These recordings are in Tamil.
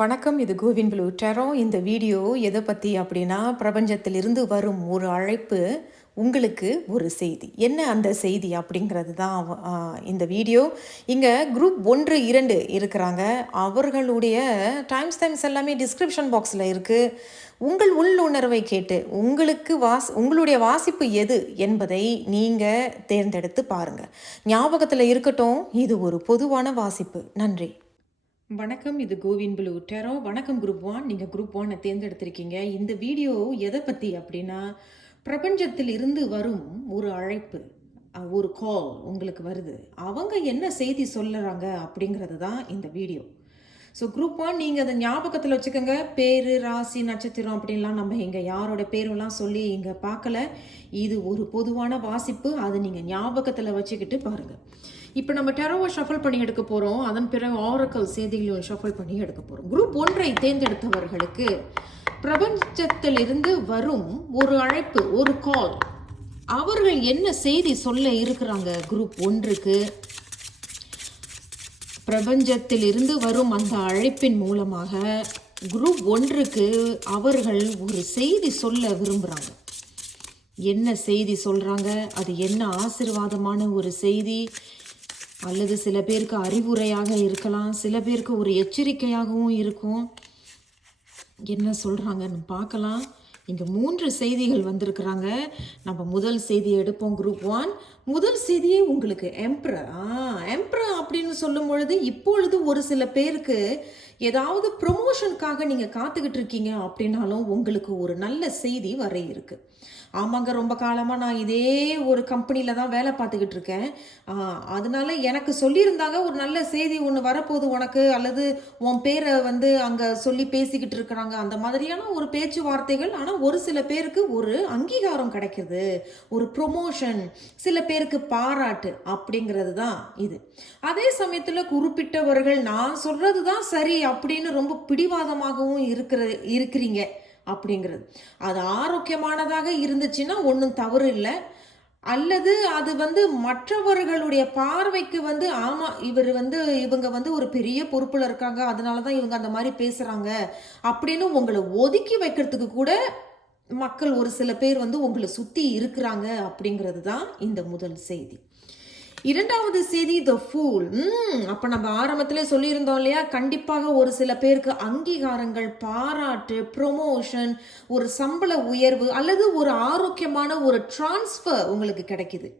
வணக்கம் இது கோவின் ப்ளூ டெரோ. இந்த வீடியோ எதை பற்றி அப்படின்னா பிரபஞ்சத்திலிருந்து வரும் ஒரு அழைப்பு உங்களுக்கு ஒரு செய்தி. என்ன அந்த செய்தி அப்படிங்கிறது தான் இந்த வீடியோ. இங்கே குரூப் ஒன்று இரண்டு இருக்கிறாங்க. அவர்களுடைய டைம்ஸ் டைம்ஸ் எல்லாமே டிஸ்கிரிப்ஷன் பாக்ஸில் இருக்குது உங்கள் உள்ளுணர்வை கேட்டு உங்களுக்கு வாஸ் உங்களுடைய வாசிப்பு எது என்பதை நீங்கள் தேர்ந்தெடுத்து பாருங்கள் ஞாபகத்தில் இருக்கட்டும் இது ஒரு பொதுவான வாசிப்பு. நன்றி. வணக்கம் இது கோவின் ப்ளூ டெரோ வணக்கம் குரூப் ஒன். நீங்கள் குரூப் ஒன்னை தேர்ந்தெடுத்திருக்கீங்க. இந்த வீடியோ எதை பற்றி அப்படின்னா பிரபஞ்சத்தில் இருந்து வரும் ஒரு அழைப்பு ஒரு கால் உங்களுக்கு வருது. அவங்க என்ன செய்தி சொல்லுறாங்க அப்படிங்கிறது தான் இந்த வீடியோ. ஸோ குரூப் ஒன் நீங்கள் அதை ஞாபகத்தில் வச்சுக்கோங்க. பேர் ராசி நட்சத்திரம் அப்படின்லாம் நம்ம இங்கே யாரோட பேரெல்லாம் சொல்லி இங்கே பார்க்கல. இது ஒரு பொதுவான வாசிப்பு. அதை நீங்கள் ஞாபகத்தில் வச்சுக்கிட்டு பாருங்கள் இப்போ நம்ம டெரோவை ஷஃபல் பண்ணி எடுக்க போகிறோம் அதன் பிறகு ஆரக்கல் செய்திகளையும் ஷஃபல் பண்ணி எடுக்க போகிறோம் குரூப் ஒன்றை தேர்ந்தெடுத்தவர்களுக்கு பிரபஞ்சத்திலிருந்து வரும் ஒரு அழைப்பு ஒரு கால் அவர்கள் என்ன செய்தி சொல்ல இருக்கிறாங்க? குரூப் ஒன்றுக்கு பிரபஞ்சத்திலிருந்து வரும் அந்த அழைப்பின் மூலமாக குரூப் ஒன்றுக்கு அவர்கள் ஒரு செய்தி சொல்ல விரும்புகிறாங்க என்ன செய்தி சொல்கிறாங்க அது என்ன ஆசீர்வாதமான ஒரு செய்தி? அல்லது சில பேருக்கு அறிவுரையாக இருக்கலாம் சில பேருக்கு ஒரு எச்சரிக்கையாகவும் இருக்கும். என்ன சொல்கிறாங்கன்னு பார்க்கலாம். இங்கே மூன்று செய்திகள் வந்திருக்கிறாங்க. நம்ம முதல் செய்தி எடுப்போம். குரூப் ஒன் முதல் செய்தியே உங்களுக்கு. எம்ப்ரர் ஆ எம்ப்ரர் அப்படின்னு சொல்லும் பொழுது இப்பொழுது ஒரு சில பேருக்கு ஏதாவது ப்ரொமோஷனுக்காக நீங்கள் காத்துக்கிட்டு இருக்கீங்க அப்படின்னாலும் உங்களுக்கு ஒரு நல்ல செய்தி வர இருக்கு. ஆமாங்க ரொம்ப காலமாக நான் இதே ஒரு கம்பெனியில் தான் வேலை பார்த்துக்கிட்டு இருக்கேன். அதனால எனக்கு சொல்லியிருந்தாங்க ஒரு நல்ல செய்தி ஒன்று வரப்போகுது உனக்கு அல்லது உன் பேரை வந்து அங்கே சொல்லி பேசிக்கிட்டு இருக்கிறாங்க அந்த மாதிரியான ஒரு பேச்சுவார்த்தைகள். ஆனால் ஒரு சில பேருக்கு ஒரு அங்கீகாரம் கிடைக்கிது ஒரு ப்ரொமோஷன் சில பேர் பேருக்கு பாராட்டு அப்படிங்கிறது தான் இது. அதே சமயத்தில் குறிப்பிட்டவர்கள் நான் சொல்றது தான் சரி அப்படின்னு ரொம்ப பிடிவாதமாகவும் இருக்கிற இருக்கிறீங்க அப்படிங்கிறது. அது ஆரோக்கியமானதாக இருந்துச்சுன்னா ஒன்றும் தவறு இல்லை. அல்லது அது வந்து மற்றவர்களுடைய பார்வைக்கு வந்து ஆமாம் இவர் வந்து இவங்க வந்து ஒரு பெரிய பொறுப்பில் இருக்காங்க அதனால தான் இவங்க அந்த மாதிரி பேசுகிறாங்க அப்படின்னு உங்களை ஒதுக்கி வைக்கிறதுக்கு கூட மக்கள் ஒரு சில பேர் வந்து உங்களை சுற்றி இருக்கிறாங்க அப்படிங்கிறது தான் இந்த முதல் செய்தி. இரண்டாவது செய்தி த ஃபூல் அப்போ நம்ம ஆரம்பத்திலே சொல்லியிருந்தோம் இல்லையா? கண்டிப்பாக ஒரு சில பேருக்கு அங்கீகாரங்கள் பாராட்டு ப்ரொமோஷன் ஒரு சம்பள உயர்வு அல்லது ஒரு ஆரோக்கியமான ஒரு டிரான்ஸ்ஃபர் உங்களுக்கு கிடைக்குது.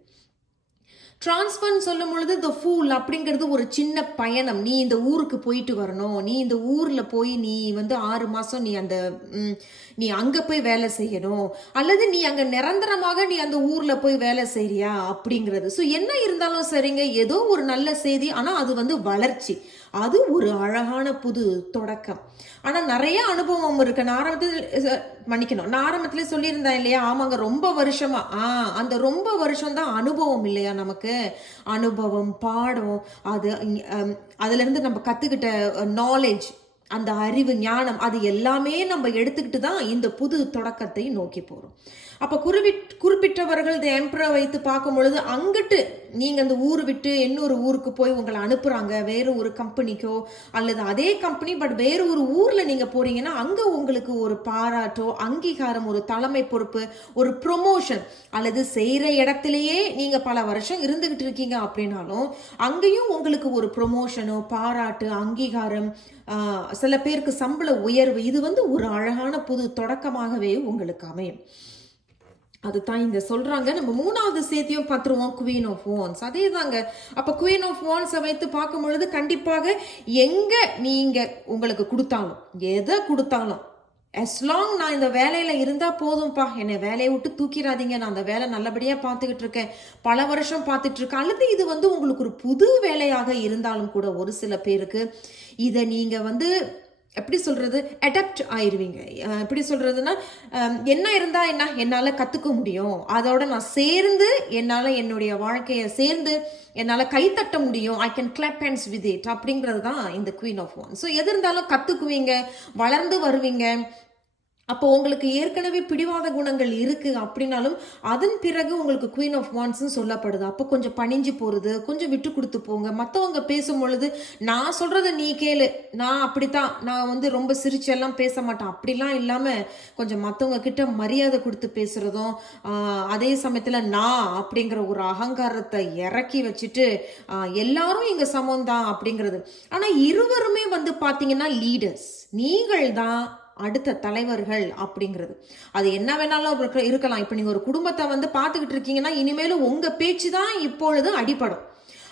டிரான்ஸ்ஃபர்னு சொல்லும் பொழுது த ஃபூல் அப்படிங்கிறது ஒரு சின்ன பயணம். நீ இந்த ஊருக்கு போயிட்டு வரணும். நீ இந்த ஊரில் போய் நீ வந்து ஆறு மாதம் நீ அந்த நீ அங்கே போய் வேலை செய்யணும். அல்லது நீ அங்கே நிரந்தரமாக நீ அந்த ஊரில் போய் வேலை செய்கிறியா அப்படிங்கிறது. ஸோ என்ன இருந்தாலும் சரிங்க. ஏதோ ஒரு நல்ல செய்தி. ஆனால் அது வந்து வளர்ச்சி. அது ஒரு அழகான புது தொடக்கம். ஆனால் நிறைய அனுபவம் இருக்கு. நான் ஆரம்பத்தில் மன்னிக்கணும். நான் ஆரம்பத்தில் சொல்லியிருந்தேன் இல்லையா? ஆமாங்க ரொம்ப வருஷமா. ஆ அந்த ரொம்ப வருஷம் தான் அனுபவம் இல்லையா நமக்கு? அனுபவம் பாடம் அது அதுலேருந்து நம்ம கற்றுக்கிட்ட நாலேஜ் அந்த அறிவு ஞானம் அது எல்லாமே நம்ம எடுத்துக்கிட்டு தான் இந்த புது தொடக்கத்தை நோக்கி போகிறோம் அப்போ குறிப்பிட் குறிப்பிட்டவர்கள் இந்த எம்பரை வைத்து பார்க்கும் பொழுது அங்கிட்டு நீங்கள் அந்த ஊர் விட்டு இன்னொரு ஊருக்கு போய் உங்களை அனுப்புகிறாங்க வேறு ஒரு கம்பெனிக்கோ அல்லது அதே கம்பெனி பட் வேறு ஒரு ஊரில் நீங்கள் போகிறீங்கன்னா அங்கே உங்களுக்கு ஒரு பாராட்டோ அங்கீகாரம் ஒரு தலைமை பொறுப்பு ஒரு ப்ரொமோஷன் அல்லது செய்கிற இடத்துலையே நீங்கள் பல வருஷம் இருந்துக்கிட்டு இருக்கீங்க அப்படின்னாலும் அங்கேயும் உங்களுக்கு ஒரு ப்ரொமோஷனோ பாராட்டு அங்கீகாரம் சில பேருக்கு சம்பள உயர்வு இது வந்து ஒரு அழகான புது தொடக்கமாகவே உங்களுக்கு அமையும். அதுதான் இங்கே சொல்றாங்க. நம்ம மூணாவது சேர்த்தியும் பார்த்துருவோம். குவீன் ஆஃப் ஓன்ஸ் அதே தாங்க அப்போ குவீன் ஆஃப் ஓன்ஸை வைத்து பார்க்கும் பொழுது கண்டிப்பாக எங்கே நீங்கள் உங்களுக்கு கொடுத்தாலும் எதை கொடுத்தாலும் அஸ் லாங் நான் இந்த வேலையில் இருந்தால் போதும்ப்பா என்னை வேலையை விட்டு தூக்கிடாதீங்க. நான் அந்த வேலை நல்லபடியாக பார்த்துக்கிட்டு இருக்கேன். பல வருஷம் பார்த்துட்ருக்கேன் அல்லது இது வந்து உங்களுக்கு ஒரு புது வேலையாக இருந்தாலும் கூட ஒரு சில பேருக்கு இதை நீங்கள் வந்து எப்படி சொல்கிறது அடாப்ட் ஆயிடுவீங்க எப்படி சொல்கிறதுன்னா என்ன இருந்தால் என்ன? என்னால் கற்றுக்க முடியும். அதோட நான் சேர்ந்து என்னால் என்னுடைய வாழ்க்கையை சேர்ந்து என்னால் கைத்தட்ட முடியும். I can clap hands with it அப்படிங்கிறது தான் இந்த குவீன் ஆஃப் ஒன் ஸோ எது இருந்தாலும் கற்றுக்குவீங்க வளர்ந்து வருவீங்க. அப்போ உங்களுக்கு ஏற்கனவே பிடிவாத குணங்கள் இருக்கு அப்படின்னாலும் அதன் பிறகு உங்களுக்கு குயின் ஆஃப் வான்ஸ்னு சொல்லப்படுது. அப்போ கொஞ்சம் பணிஞ்சு போறது கொஞ்சம் விட்டு கொடுத்து போங்க. மற்றவங்க பேசும் பொழுது நான் சொல்றத நீ கேளு. நான் அப்படித்தான். நான் வந்து ரொம்ப சிரிச்செல்லாம் பேச மாட்டேன். அப்படிலாம் இல்லாம கொஞ்சம் மற்றவங்க கிட்ட மரியாதை கொடுத்து பேசுறதும் அதே சமயத்துல நான் அப்படிங்கிற ஒரு அகங்காரத்தை இறக்கி வச்சுட்டு எல்லாரும் இங்க சமம் தான் அப்படிங்கிறது. ஆனா இருவருமே வந்து பாத்தீங்கன்னா லீடர்ஸ் நீங்கள் தான் அடுத்த தலைவர்கள் அப்படிங்கிறது. அது என்ன வேணாலும் இருக்கலாம். இப்போ நீங்கள் ஒரு குடும்பத்தை வந்து பார்த்துக்கிட்டு இருக்கீங்கன்னா இனிமேலும் உங்கள் பேச்சு தான் இப்பொழுது அடிப்படும்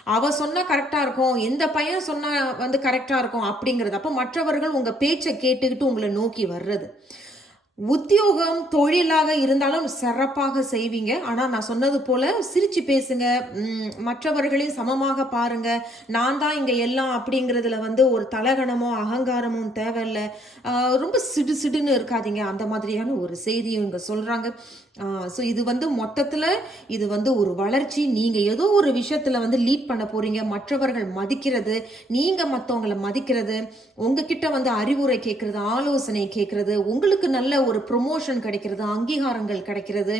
அவ சொன்னா கரெக்டா இருக்கும். எந்த பையன் சொன்னா வந்து கரெக்டா இருக்கும் அப்படிங்கிறது. அப்போ மற்றவர்கள் உங்க பேச்சை கேட்டுக்கிட்டு உங்களை நோக்கி வர்றது. உத்தியோகம் தொழிலாக இருந்தாலும் சிறப்பாக செய்வீங்க. ஆனால் நான் சொன்னது போல சிரித்து பேசுங்க. மற்றவர்களையும் சமமாக பாருங்க. நான் தான் இங்கே எல்லாம் அப்படிங்கிறதுல வந்து ஒரு தலகணமோ அகங்காரமும் தேவையில்லை. ரொம்ப சிடு சிடுன்னு இருக்காதீங்க. அந்த மாதிரியான ஒரு செய்தியும் இங்கே சொல்கிறாங்க ஸோ இது வந்து மொத்தத்தில் இது வந்து ஒரு வளர்ச்சி. நீங்கள் ஏதோ ஒரு விஷயத்தில் வந்து லீட் பண்ண போகிறீங்க மற்றவர்கள் மதிக்கிறது நீங்கள் மற்றவங்களை மதிக்கிறது உங்ககிட்ட வந்து அறிவுரை கேட்குறது ஆலோசனை கேட்குறது உங்களுக்கு நல்ல ஒரு ப்ரொமோஷன் கிடைக்கிறது அங்கீகாரங்கள் கிடைக்கிறது.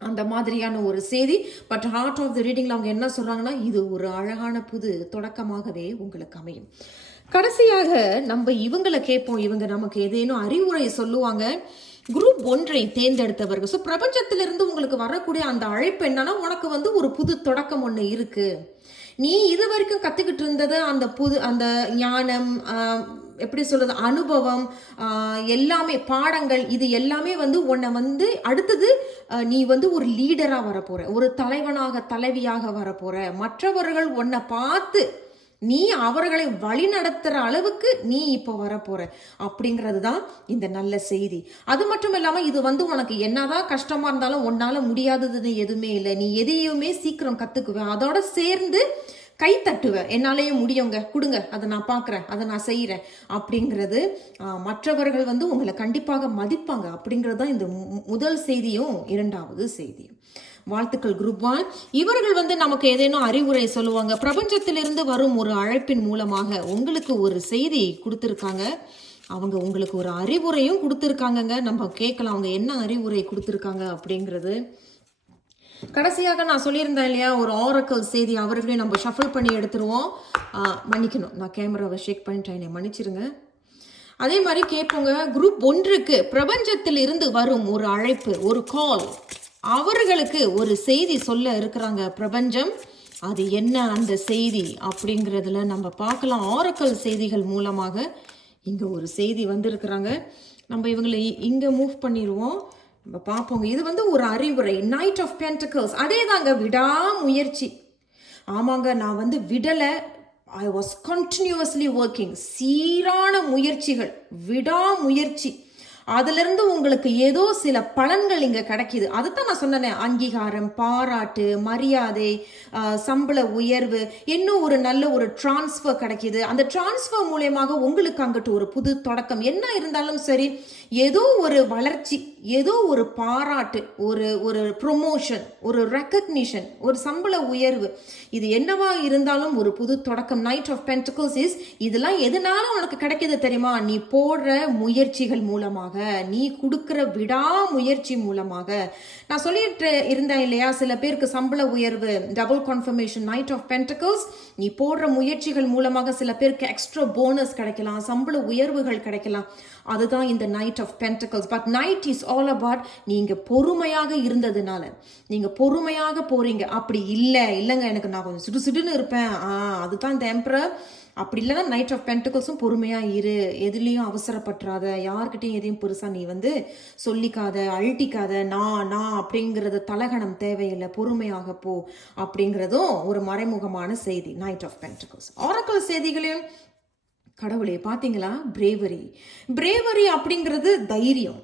அந்த மாதிரியான ஒரு செய்தி. பட் ஹார்ட் ஆஃப் த ரீடிங்கில் அவங்க என்ன சொல்கிறாங்கன்னா இது ஒரு அழகான புது தொடக்கமாகவே உங்களுக்கு அமையும். கடைசியாக நம்ம இவங்களை கேட்போம். இவங்க நமக்கு ஏதேனும் அறிவுரை சொல்லுவாங்க. குரூப் ஒன்றை தேர்ந்தெடுத்தவர்கள். ஸோ பிரபஞ்சத்திலிருந்து உங்களுக்கு வரக்கூடிய அந்த அழைப்பு என்னன்னா உனக்கு வந்து ஒரு புது தொடக்கம் ஒன்று இருக்கு. நீ இது வரைக்கும் கத்துக்கிட்டு இருந்தது அந்த புது அந்த ஞானம் எப்படி சொல்றது அனுபவம் எல்லாமே பாடங்கள் இது எல்லாமே வந்து உன்னை வந்து அடுத்தது நீ வந்து ஒரு லீடரா வரப்போற. ஒரு தலைவனாக தலைவியாக வரப்போற. மற்றவர்கள் உன்னை பார்த்து நீ அவர்களை வழி நடத்துகிற அளவுக்கு நீ இப்போ வரப்போற. அப்படிங்கிறது தான் இந்த நல்ல செய்தி. அது மட்டும் இல்லாமல் இது வந்து உனக்கு என்னதான் கஷ்டமா இருந்தாலும் உன்னால முடியாததுன்னு எதுவுமே இல்லை. நீ எதையுமே சீக்கிரம் கற்றுக்குவேன் அதோட சேர்ந்து கை தட்டுவ. என்னாலேயும் முடியுங்க. கொடுங்க. அதை நான் பார்க்குறேன் அதை நான் செய்கிறேன் அப்படிங்கிறது மற்றவர்கள் வந்து உங்களை கண்டிப்பாக மதிப்பாங்க. அப்படிங்கிறது தான் இந்த மு- முதல் செய்தியும் இரண்டாவது செய்தியும். வாழ்த்துக்கள் குரூப் ஒன் இவர்கள் வந்து நமக்கு ஏதேனும் அறிவுரை சொல்லுவாங்க. பிரபஞ்சத்திலிருந்து வரும் ஒரு அழைப்பின் மூலமாக உங்களுக்கு ஒரு செய்தி கொடுத்துருக்காங்க. அவங்க உங்களுக்கு ஒரு அறிவுரையும் கொடுத்துருக்காங்கங்க. நம்ம கேட்கலாம் அவங்க என்ன அறிவுரை கொடுத்துருக்காங்க அப்படிங்கிறது. கடைசியாக நான் சொல்லியிருந்தேன் இல்லையா ஒரு ஆரக்கல் செய்தி அவர்களையும் நம்ம ஷஃபிள் பண்ணி எடுத்துருவோம். மன்னிக்கணும். நான் கேமராவை ஷேக் பண்ணிட்டேன் என்னை மன்னிச்சிருங்க. அதே மாதிரி கேட்போங்க குரூப் ஒன்றுக்கு பிரபஞ்சத்தில் இருந்து வரும் ஒரு அழைப்பு ஒரு கால் அவர்களுக்கு ஒரு செய்தி சொல்ல இருக்கிறாங்க பிரபஞ்சம். அது என்ன அந்த செய்தி அப்படிங்கிறதுல நம்ம பார்க்கலாம். ஆரக்கல் செய்திகள் மூலமாக இங்கே ஒரு செய்தி வந்திருக்கிறாங்க. நம்ம இவங்களை இ- மூவ் பண்ணிடுவோம் நம்ம பார்ப்போங்க. இது வந்து ஒரு அறிவுரை. நைட் ஆஃப் பென்டக்கல்ஸ் அதே தாங்க விடாமுயற்சி. ஆமாங்க நான் வந்து விடலை. ஐ வாஸ் கண்டினியூவஸ்லி ஒர்க்கிங் சீரான முயற்சிகள். விடாமுயற்சி. அதிலிருந்து உங்களுக்கு ஏதோ சில பலன்கள் இங்க கிடைக்குது. அதுதான் நான் சொன்னேனே அங்கீகாரம் பாராட்டு மரியாதை சம்பள உயர்வு இன்னும் ஒரு நல்ல ஒரு டிரான்ஸ்ஃபர் கிடைக்கிது. அந்த டிரான்ஸ்ஃபர் மூலியமாக உங்களுக்கு அங்கிட்டு ஒரு புது தொடக்கம். என்ன இருந்தாலும் சரி ஏதோ ஒரு வளர்ச்சி ஏதோ ஒரு பாராட்டு ஒரு ஒரு ப்ரொமோஷன் ஒரு ரெக்கக்னிஷன் ஒரு சம்பள உயர்வு. இது என்னவா இருந்தாலும் ஒரு புது தொடக்கம். நைட் ஆஃப் பென்டிகல்ஸ் இஸ் இதெல்லாம் எதனால உனக்கு கிடைக்கிது தெரியுமா? நீ போடுற முயற்சிகள் மூலமாக நீ கொடுக்குற விடா முயற்சி மூலமாக. நான் சொல்லிட்டு இருந்தேன் இல்லையா சில பேருக்கு சம்பள உயர்வு double confirmation knight of pentacles நீ போடுற முயற்சிகள் மூலமாக சில பேருக்கு எக்ஸ்ட்ரா போனஸ் கிடைக்கலாம் சம்பள உயர்வுகள் கிடைக்கலாம். அதுதான் இந்த knight of pentacles but knight is all about நீங்கள் பொறுமையாக இருந்ததுனால. நீங்கள் பொறுமையாக போகிறீங்க அப்படி இல்லை. இல்லைங்க எனக்கு நான் கொஞ்சம் சுடு சுடுன்னு இருப்பேன். ஆ அதுதான் இந்த எம்பரர் அப்படி இல்லைன்னா நைட் ஆஃப் பென்டக்கல்ஸும் பொறுமையாக இரு. எதுலேயும் அவசரப்பட்டுறாத. யார்கிட்டையும் எதையும் பெருசாக நீ வந்து சொல்லிக்காத அழட்டிக்காத. நான் நான் அப்படிங்கிறது தலகணம் தேவையில்லை. பொறுமையாக போ அப்படிங்கிறதும் ஒரு மறைமுகமான செய்தி. நைட் ஆஃப் பென்டக்கல்ஸ் ஆரக்கல் செய்திகளையும் கடவுளே பார்த்தீங்களா பிரேவரி பிரேவரி அப்படிங்கிறது தைரியம்.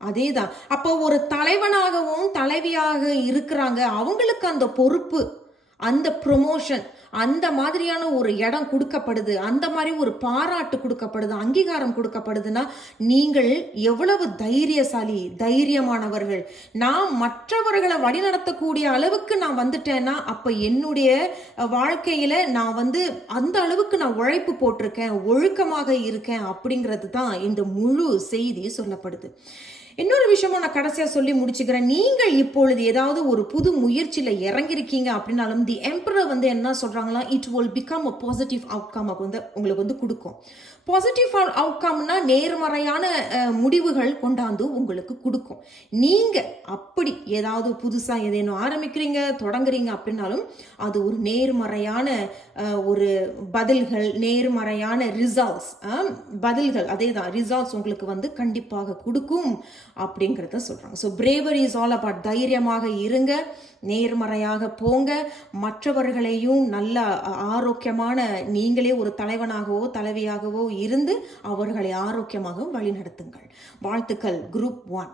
அதேதான். அப்போ ஒரு தலைவனாகவும் தலைவியாக இருக்கிறாங்க. அவங்களுக்கு அந்த பொறுப்பு அந்த ப்ரொமோஷன் அந்த மாதிரியான ஒரு இடம் கொடுக்கப்படுது. அந்த மாதிரி ஒரு பாராட்டு கொடுக்கப்படுது அங்கீகாரம் கொடுக்கப்படுதுன்னா நீங்கள் எவ்வளவு தைரியசாலி தைரியமானவர்கள். நான் மற்றவர்களை வழிநடத்தக்கூடிய அளவுக்கு நான் வந்துட்டேன்னா அப்போ என்னுடைய வாழ்க்கையில் நான் வந்து அந்த அளவுக்கு நான் உழைப்பு போட்டிருக்கேன் ஒழுக்கமாக இருக்கேன் அப்படிங்கிறது தான் இந்த முழு செய்தி சொல்லப்படுது. இன்னொரு விஷயமும் நான் கடைசியாக சொல்லி முடிச்சுக்கிறேன். நீங்கள் இப்பொழுது ஏதாவது ஒரு புது முயற்சியில் இறங்கியிருக்கீங்க அப்படின்னாலும் தி எம்பரர் வந்து என்ன சொல்கிறாங்களா it will become a positive outcome வந்து உங்களுக்கு வந்து கொடுக்கும். பாசிட்டிவ் அவுட்கம்னா நேர்மறையான முடிவுகள் கொண்டாந்து உங்களுக்கு கொடுக்கும். நீங்கள் அப்படி ஏதாவது புதுசாக ஏதேனும் ஆரம்பிக்கிறீங்க தொடங்குறீங்க அப்படின்னாலும் அது ஒரு நேர்மறையான ஒரு பதில்கள் நேர்மறையான ரிசால்ட்ஸ் பதில்கள் அதே தான் ரிசால்ட்ஸ் உங்களுக்கு வந்து கண்டிப்பாக கொடுக்கும் அப்படிங்கிறத சொல்கிறாங்க so bravery is all about தைரியமாக இருங்க நேர்மறையாக போங்க. மற்றவர்களையும் நல்ல ஆரோக்கியமான நீங்களே ஒரு தலைவனாகவோ தலைவியாகவோ இருந்து அவர்களை ஆரோக்கியமாக வழிநடத்துங்கள். வாழ்த்துக்கள் குரூப் ஒன்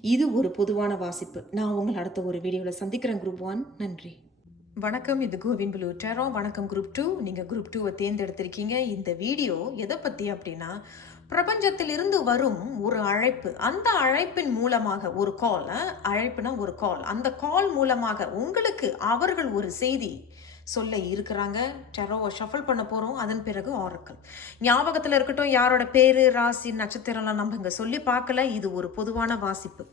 இது ஒரு பொதுவான வாசிப்பு. நான் உங்களை அடுத்த ஒரு வீடியோவில் சந்திக்கிறேன் குரூப் ஒன் நன்றி. வணக்கம் இது கோவின் ப்ளூ டேரோ வணக்கம் குரூப் டூ நீங்கள் குரூப் டூவை தேர்ந்தெடுத்திருக்கீங்க. இந்த வீடியோ எதை பற்றி அப்படின்னா பிரபஞ்சத்திலிருந்து வரும் ஒரு அழைப்பு. அந்த அழைப்பின் மூலமாக ஒரு கால் அழைப்புனா ஒரு கால் அந்த கால் மூலமாக உங்களுக்கு அவர்கள் ஒரு செய்தி சொல்ல இருக்கிறாங்க. டெரோவை ஷஃபல் பண்ண போகிறோம் அதன் பிறகு ஆரக்கல் ஞாபகத்தில் இருக்கட்டும் யாரோட பேர் ராசி நட்சத்திரம்லாம் நம்ம இங்கே சொல்லி பார்க்கல. இது ஒரு பொதுவான வாசிப்பு.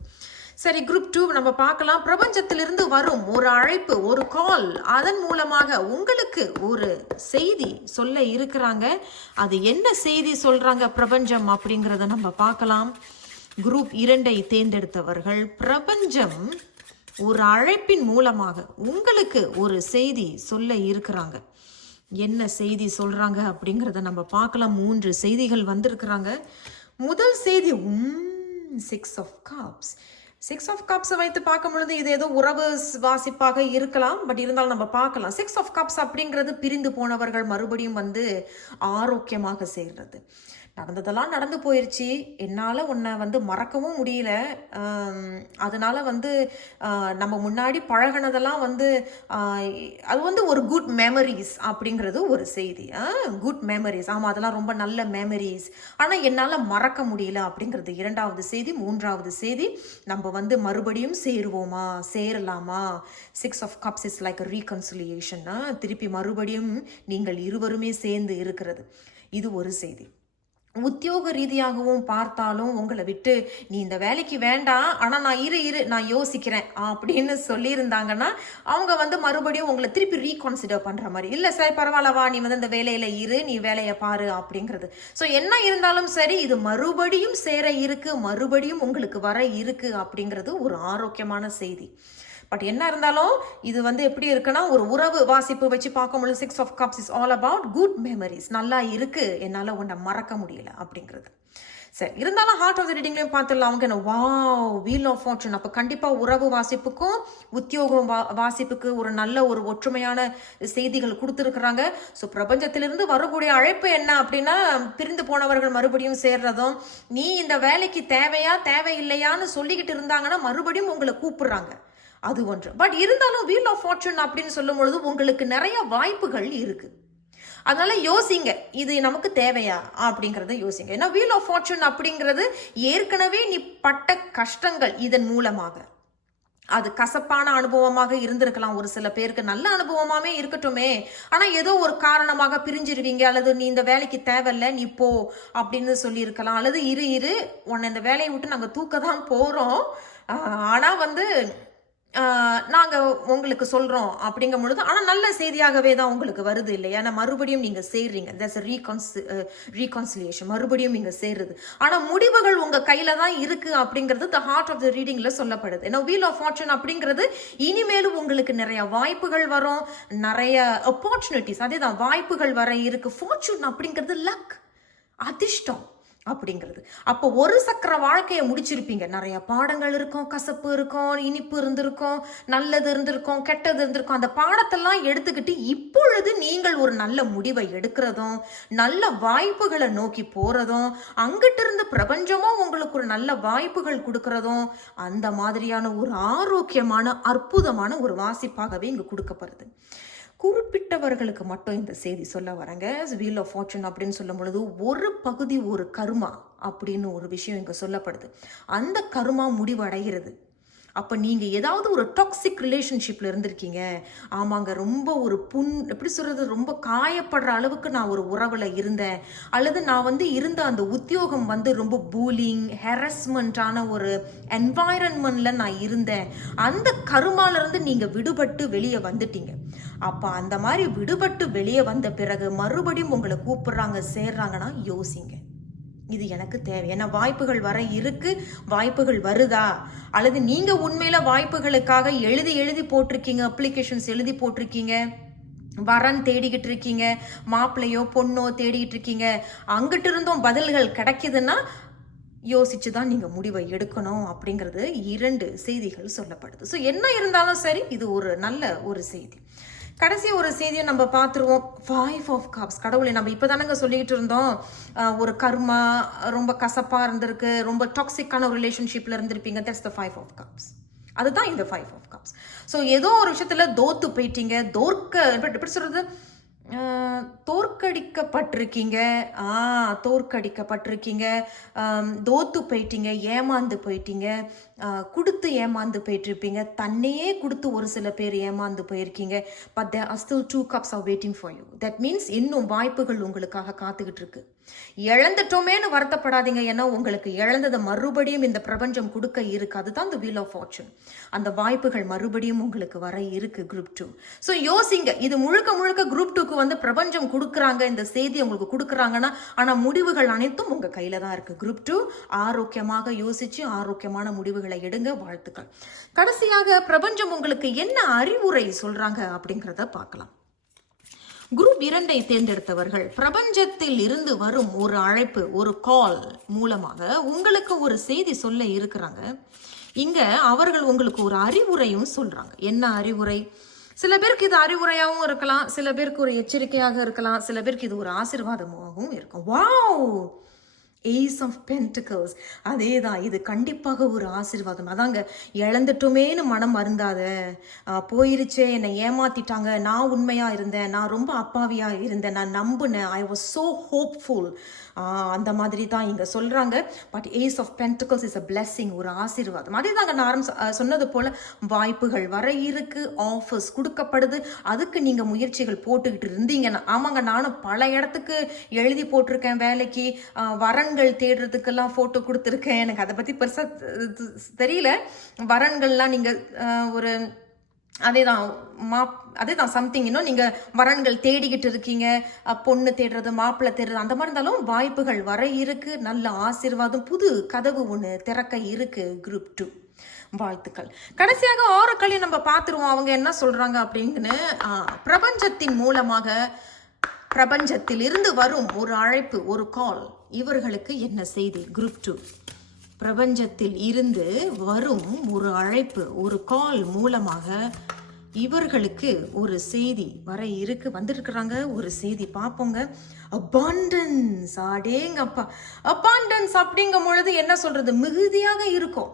சரி குரூப் டூ நம்ம பார்க்கலாம். பிரபஞ்சத்திலிருந்து வரும் ஒரு அழைப்பு ஒரு கால் அதன் மூலமாக உங்களுக்கு ஒரு செய்தி சொல்ல இருக்கிறாங்க. அது என்ன செய்தி சொல்றாங்க பிரபஞ்சம் அப்படிங்கிறத நம்ம பார்க்கலாம். குரூப் இரண்டை தேர்ந்தெடுத்தவர்கள். பிரபஞ்சம் ஒரு அழைப்பின் மூலமாக உங்களுக்கு ஒரு செய்தி சொல்ல இருக்கிறாங்க. என்ன செய்தி சொல்றாங்க அப்படிங்கிறத நம்ம பார்க்கலாம். மூன்று செய்திகள் வந்திருக்கிறாங்க. முதல் செய்தி உம் six of cups six of கப்ஸை வைத்து பார்க்கும் பொழுது இது ஏதோ உறவு வாசிப்பாக இருக்கலாம். பட் இருந்தாலும் நம்ம பார்க்கலாம். சிக்ஸ் ஆஃப் கப்ஸ் அப்படிங்கிறது பிரிந்து போனவர்கள் மறுபடியும் வந்து ஆரோக்கியமாக சேர்றது. நடந்ததெல்லாம் நடந்து போயிடுச்சு என்னால் உன்னை வந்து மறக்கவும் முடியல. அதனால் வந்து நம்ம முன்னாடி பழகினதெல்லாம் வந்து அது வந்து ஒரு குட் மெமரிஸ் அப்படிங்கிறது ஒரு செய்தி. குட் மெமரிஸ் ஆமாம் அதெல்லாம் ரொம்ப நல்ல மெமரிஸ் ஆனால் என்னால் மறக்க முடியல அப்படிங்கிறது இரண்டாவது செய்தி. மூன்றாவது செய்தி நம்ம வந்து மறுபடியும் சேருவோமா? சேரலாமா? Six of cups is like reconciliation திருப்பி மறுபடியும் நீங்கள் இருவருமே சேர்ந்து இருக்கிறது. இது ஒரு செய்தி. உத்தியோக ரீதியாகவும் பார்த்தாலும் உங்களை விட்டு நீ இந்த வேலைக்கு வேண்டாம் ஆனால் நான் இரு இரு நான் யோசிக்கிறேன் அப்படின்னு சொல்லியிருந்தாங்கன்னா அவங்க வந்து மறுபடியும் உங்களை திருப்பி ரீகன்சிடர் பண்ணுற மாதிரி இல்லை சார் பரவாயில்லவா நீ வந்து இந்த வேலையில் இரு நீ வேலையை பாரு அப்படிங்கிறது. ஸோ என்ன இருந்தாலும் சரி இது மறுபடியும் சேர இருக்கு மறுபடியும் உங்களுக்கு வர இருக்கு அப்படிங்கிறது ஒரு ஆரோக்கியமான செய்தி. பட் என்ன இருந்தாலும் இது வந்து எப்படி இருக்குன்னா ஒரு உறவு வாசிப்பு வச்சு பார்க்கும்போது six of cups is all about good memories நல்லா இருக்கு. என்னால் உன்னை மறக்க முடியல அப்படிங்கிறது. சரி இருந்தாலும் ஹார்ட் ஆஃப் த ரீடிங்லையும் பார்த்துடலாம். அவங்க என்ன வா வீல் ஆஃப் ஃபார்ச்சூன் அப்போ கண்டிப்பாக உறவு வாசிப்புக்கும் உத்தியோகம் வா வாசிப்புக்கு ஒரு நல்ல ஒரு ஒற்றுமையான செய்திகள் கொடுத்துருக்குறாங்க. ஸோ பிரபஞ்சத்திலிருந்து வரக்கூடிய அழைப்பு என்ன அப்படின்னா பிரிந்து போனவர்கள் மறுபடியும் சேர்றதும் நீ இந்த வேலைக்கு தேவையா தேவையில்லையான்னு சொல்லிக்கிட்டு இருந்தாங்கன்னா மறுபடியும் உங்களை கூப்பிடுறாங்க. அது ஒன்று. பட் இருந்தாலும் வீல் ஆஃப் ஃபார்ச்சூன் அப்படின்னு சொல்லும் பொழுது உங்களுக்கு நிறைய வாய்ப்புகள் இருக்குது அதனால யோசிங்க இது நமக்கு தேவையா அப்படிங்கிறத யோசிங்க. ஏன்னா வீல் ஆஃப் ஃபார்ச்சூன் அப்படிங்கிறது ஏற்கனவே நீ பட்ட கஷ்டங்கள் இதன் மூலமாக. அது கசப்பான அனுபவமாக இருந்திருக்கலாம். ஒரு சில பேருக்கு நல்ல அனுபவமாவே இருக்கட்டுமே. ஆனால் ஏதோ ஒரு காரணமாக பிரிஞ்சிருவீங்க. அல்லது நீ இந்த வேலைக்கு தேவையில்ல நீ போ அப்படின்னு சொல்லியிருக்கலாம். அல்லது இரு இரு உன்னை இந்த வேலையை விட்டு நாங்கள் தூக்க தான் போகிறோம் ஆனால் வந்து நாங்கள் உங்களுக்கு சொல்கிறோம் அப்படிங்கும் பொழுது ஆனால் நல்ல செய்தியாகவே தான் உங்களுக்கு வருது இல்லையா? ஏன்னா மறுபடியும் நீங்கள் சேர்றீங்க. தட்ஸ் ரீகான்சி ரீகான்சிலியேஷன் மறுபடியும் நீங்கள் சேர்றது. ஆனால் முடிவுகள் உங்கள் கையில் தான் இருக்குது அப்படிங்கிறது த ஹார்ட் ஆஃப் த ரீடிங்கில் சொல்லப்படுது. ஏன்னா வீல் ஆஃப் ஃபார்ச்சூன் அப்படிங்கிறது இனிமேலும் உங்களுக்கு நிறைய வாய்ப்புகள் வரும். நிறைய ஆப்பர்ச்சுனிட்டிஸ் அதே தான் வாய்ப்புகள் வர இருக்குது ஃபார்ச்சூன் அப்படிங்கிறது லக் அதிர்ஷ்டம். அப்படிங்கிறது. அப்போ ஒரு சக்கர வாழ்க்கையை முடிச்சிருப்பீங்க. நிறைய பாடங்கள் இருக்கும் கசப்பு இருக்கும் இனிப்பு இருந்திருக்கும் நல்லது இருந்திருக்கும் கெட்டது இருந்திருக்கும். அந்த பாடத்தெல்லாம் எடுத்துக்கிட்டு இப்பொழுது நீங்கள் ஒரு நல்ல முடிவை எடுக்கிறதும் நல்ல வாய்ப்புகளை நோக்கி போறதும் அங்கிட்டு இருந்து பிரபஞ்சமும் உங்களுக்கு ஒரு நல்ல வாய்ப்புகள் கொடுக்கறதும் அந்த மாதிரியான ஒரு ஆரோக்கியமான அற்புதமான ஒரு வாசிப்பாகவே இங்கு கொடுக்கப்படுது. குறிப்பிட்டவர்களுக்கு மட்டும் இந்த செய்தி சொல்ல வரேங்க. வீல் ஆஃப் ஃபார்ச்சூன் அப்படின்னு சொல்லும் பொழுது ஒரு பகுதி ஒரு கருமா அப்படின்னு ஒரு விஷயம் இங்கே சொல்லப்படுது. அந்த கருமா முடிவடைகிறது. அப்போ நீங்கள் ஏதாவது ஒரு டாக்ஸிக் ரிலேஷன்ஷிப்பில் இருந்திருக்கீங்க. ஆமாங்க ரொம்ப ஒரு புண் எப்படி சொல்கிறது ரொம்ப காயப்படுற அளவுக்கு நான் ஒரு உறவில் இருந்தேன். அல்லது நான் வந்து இருந்த அந்த உத்தியோகம் வந்து ரொம்ப பூலிங் ஹெரஸ்மெண்ட்டான ஒரு என்வாயரன்மெண்ட்டில் நான் இருந்தேன். அந்த கருமாலேருந்து நீங்கள் விடுபட்டு வெளியே வந்துட்டீங்க. அப்போ அந்த மாதிரி விடுபட்டு வெளியே வந்த பிறகு மறுபடியும் உங்களை கூப்பிடுறாங்க சேர்றாங்கன்னா யோசிங்க. இது எனக்கு தேவை. ஏன்னா வாய்ப்புகள் வர இருக்கு வாய்ப்புகள் வருதா? அல்லது நீங்க உண்மையில வாய்ப்புகளுக்காக எழுதி எழுதி போட்டிருக்கீங்க அப்ளிகேஷன்ஸ் எழுதி போட்டிருக்கீங்க வரன் தேடிக்கிட்டு இருக்கீங்க மாப்பிள்ளையோ பொண்ணோ தேடிக்கிட்டு இருக்கீங்க அங்கிட்டு இருந்தும் பதில்கள் கிடைக்குதுன்னா யோசிச்சு தான் நீங்கள் முடிவை எடுக்கணும் அப்படிங்கிறது இரண்டு செய்திகள் சொல்லப்படுது. ஸோ என்ன இருந்தாலும் சரி இது ஒரு நல்ல ஒரு செய்தி. கடைசி ஒரு செய்தியை நம்ம பார்த்துருவோம். ஃபைவ் ஆஃப் கப்ஸ் கடவுளை நம்ம இப்போ தானங்க சொல்லிக்கிட்டு இருந்தோம். ஒரு கர்மா ரொம்ப கசப்பாக இருந்திருக்கு ரொம்ப டாக்ஸிக்கான ஒரு ரிலேஷன்ஷிப்பில் இருந்திருப்பீங்க. That's the five of cups அதுதான் இந்த ஃபைவ் ஆஃப் கப்ஸ் ஸோ ஏதோ ஒரு விஷயத்தில் தோத்து போயிட்டீங்க. தோற்க எப்படி சொல்கிறது தோற்கடிக்கப்பட்டிருக்கீங்க. ஆ தோற்கடிக்கப்பட்டிருக்கீங்க. தோத்து போயிட்டீங்க ஏமாந்து போயிட்டீங்க. கொடுத்து ஏமாந்து போயிட்டுருப்பீங்க. தன்னையே கொடுத்து ஒரு சில பேர் ஏமாந்து போயிருக்கீங்க. But there are still two cups are waiting for you that means இன்னும் வாய்ப்புகள் உங்களுக்காக காத்துக்கிட்டு இருக்கு இழந்துட்டோமேனு வருத்தப்படாதீங்க ஏன்னா உங்களுக்கு இழந்ததை மறுபடியும் இந்த பிரபஞ்சம் கொடுக்க இருக்கு. அதுதான் இந்த வீல் ஆஃப் ஃபார்ச்சூன் அந்த வாய்ப்புகள் மறுபடியும் உங்களுக்கு வர இருக்கு குரூப் டூ ஸோ யோசிங்க. இது முழுக்க முழுக்க குரூப் டூக்கு வந்து பிரபஞ்சம் கொடுக்குறாங்க. இந்த செய்தி உங்களுக்கு கொடுக்குறாங்கன்னா ஆனால் முடிவுகள் அனைத்தும் உங்கள் கையில் தான் இருக்கு. குரூப் டூ ஆரோக்கியமாக யோசிச்சு ஆரோக்கியமான முடிவுகளை எடுங்க. வாழ்த்துக்கள். கடைசியாக பிரபஞ்சம் உங்களுக்கு என்ன அறிவுரை சொல்றாங்க அப்படிங்கிறத பார்க்கலாம். குரூப் இரண்டை தேர்ந்தெடுத்தவர்கள். பிரபஞ்சத்தில் இருந்து வரும் ஒரு அழைப்பு ஒரு கால் மூலமாக உங்களுக்கு ஒரு செய்தி சொல்ல இருக்கிறாங்க. இங்க அவர்கள் உங்களுக்கு ஒரு அறிவுரையும் சொல்றாங்க. என்ன அறிவுரை? சில பேருக்கு இது அறிவுரையாகவும் இருக்கலாம் சில பேருக்கு ஒரு எச்சரிக்கையாக இருக்கலாம் சில பேருக்கு இது ஒரு ஆசீர்வாதமாகவும் இருக்கும். வாவ் ஏஸ் ஆஃப் பென்டிக்கல்ஸ் அதே தான் இது கண்டிப்பாக ஒரு ஆசீர்வாதம். அதாங்க இழந்துட்டுமேனு மனம் அருந்தாத போயிருச்சே என்னை ஏமாத்திட்டாங்க. நான் உண்மையாக இருந்தேன். நான் ரொம்ப அப்பாவியாக இருந்தேன். நான் நம்பினேன். ஐ வாஸ் ஸோ ஹோப்ஃபுல் அந்த மாதிரி தான் இங்கே சொல்கிறாங்க but ace of pentacles is a blessing ஒரு ஆசீர்வாதம். அதே தாங்க நான் ஆரம்ப சொன்னது போல் வாய்ப்புகள் வர இருக்கு ஆஃபர்ஸ் கொடுக்கப்படுது. அதுக்கு நீங்கள் முயற்சிகள் போட்டுக்கிட்டு இருந்தீங்கன்னா ஆமாங்க நானும் பல இடத்துக்கு எழுதி போட்டிருக்கேன் வேலைக்கு. வரன்கள் தேடுறதுக்கெல்லாம் ஃபோட்டோ கொடுத்துருக்கேன். எனக்கு அதை பற்றி பெருசாக தெரியல. வரன்கள்லாம் நீங்கள் ஒரு அதே தான் மா அதே தான் சம்திங் இன்னும் நீங்கள் வரன்கள் தேடிக்கிட்டு இருக்கீங்க பொண்ணு தேடுறது மாப்பிள்ளை தேடுறது அந்த மாதிரி இருந்தாலும் வாய்ப்புகள் வர இருக்கு. நல்ல ஆசீர்வாதம் புது கதவு ஒன்று திறக்க இருக்கு குரூப் டூ வாழ்த்துக்கள். கடைசியாக ஆரோக்களையும் நம்ம பார்த்துருவோம். அவங்க என்ன சொல்றாங்க அப்படின்னு பிரபஞ்சத்தின் மூலமாக பிரபஞ்சத்தில் இருந்து வரும் ஒரு அழைப்பு ஒரு கால் இவர்களுக்கு என்ன செய்தி? குரூப் டூ பிரபஞ்சத்தில் இருந்து வரும் ஒரு அழைப்பு ஒரு கால் மூலமாக இவர்களுக்கு ஒரு செய்தி வர இருக்கு வந்திருக்கிறாங்க. ஒரு செய்தி பார்ப்போங்க. அபாண்டன்ஸ் அடேங்கப்பா அபாண்டன்ஸ் அப்படிங்கும் பொழுது என்ன சொல்றது? மிகுதியாக இருக்கும்.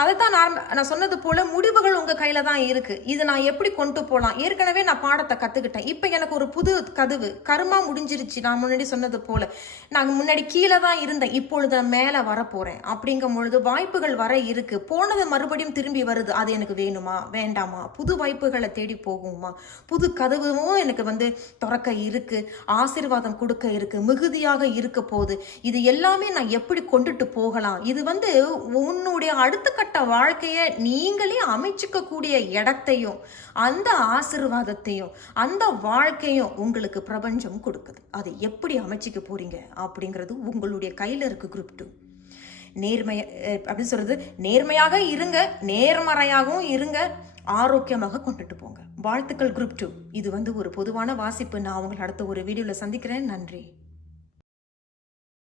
அதை தான் நான் நான் சொன்னது போல் முடிவுகள் உங்கள் கையில் தான் இருக்குது இது நான் எப்படி கொண்டு போகலாம் ஏற்கனவே நான் பாடத்தை கற்றுக்கிட்டேன் இப்போ எனக்கு ஒரு புது கதவு கருமா முடிஞ்சிருச்சு. நான் முன்னாடி சொன்னது போல். நான் முன்னாடி கீழே தான் இருந்தேன். இப்பொழுது நான் மேலே வரப்போகிறேன் அப்படிங்கும் பொழுது வாய்ப்புகள் வர இருக்குது போனது மறுபடியும் திரும்பி வருது. அது எனக்கு வேணுமா? வேண்டாமா? புது வாய்ப்புகளை தேடி போகுமா? புது கதவும் எனக்கு வந்து திறக்க இருக்குது ஆசீர்வாதம் கொடுக்க இருக்குது மிகுதியாக இருக்க போகுது. இது எல்லாமே நான் எப்படி கொண்டுட்டு போகலாம்? இது வந்து உன்னுடைய அடுத்த கட்ட வாழ்க்கையை நீங்களே அமைச்சுக்க கூடிய இடத்தையும் அந்த ஆசீர்வாதத்தையும் அந்த வாழ்க்கையும் உங்களுக்கு பிரபஞ்சம் கொடுக்குது. அதை எப்படி அமைச்சிக்க போறீங்க அப்படிங்கிறது உங்களுடைய கையில் இருக்குது குரூப் டூ நேர்மை அப்படின்னு சொல்றது நேர்மையாக இருங்க நேர்மறையாகவும் இருங்க ஆரோக்கியமாக கொண்டுட்டு போங்க. வாழ்த்துக்கள் குரூப் டூ இது வந்து ஒரு பொதுவான வாசிப்பு. நான் உங்களை அடுத்த ஒரு வீடியோவில் சந்திக்கிறேன். நன்றி.